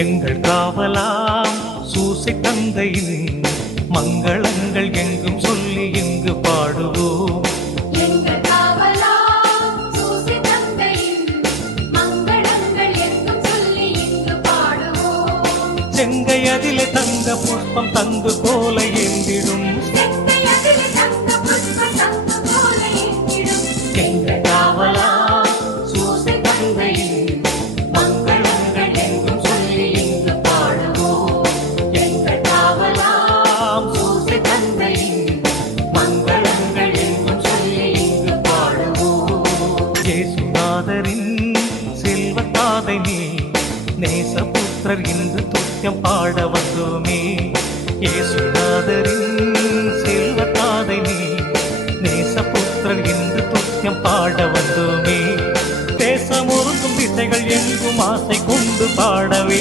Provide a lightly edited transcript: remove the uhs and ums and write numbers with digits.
எங்கள் காவலாம் சூசை தந்தையின் மங்களங்கள் எங்கும் சொல்லி இங்கு பாடுவோம். எங்கள் காவலாம் சூசை தந்தையின் மங்களங்கள் எங்கும் சொல்லி இங்கு பாடுவோம். செங்கை அதிலே தங்க புஷ்பம் தங்கு போல ஏந்திடும் செங்கையதிலே தங்க புஷ்பம் தங்கு போல ஏந்திடும். எங்கள் காவலாம் சூசை தந்தையின் மங்களங்கள் எங்கும் சொல்லி இங்கு பாடுவோம். எங்கள் காவலாம் சூசை தந்தையின் மங்களங்கள் எங்கும் சொல்லி இங்கு பாடுவோம். இயேசுநாதரின் செல்வத்தாதை நீ நேசபுத்திரர் இன்று துத்தியம் பாட வந்தோமே. இயேசுநாதரின் செல்வத்தாதை நீ நேசபுத்திரர் இன்று துத்தியம் பாட வந்தோமே. தேசமொருங்கும் திசைகள் எங்கும் ஆசை கொண்டு பாடவே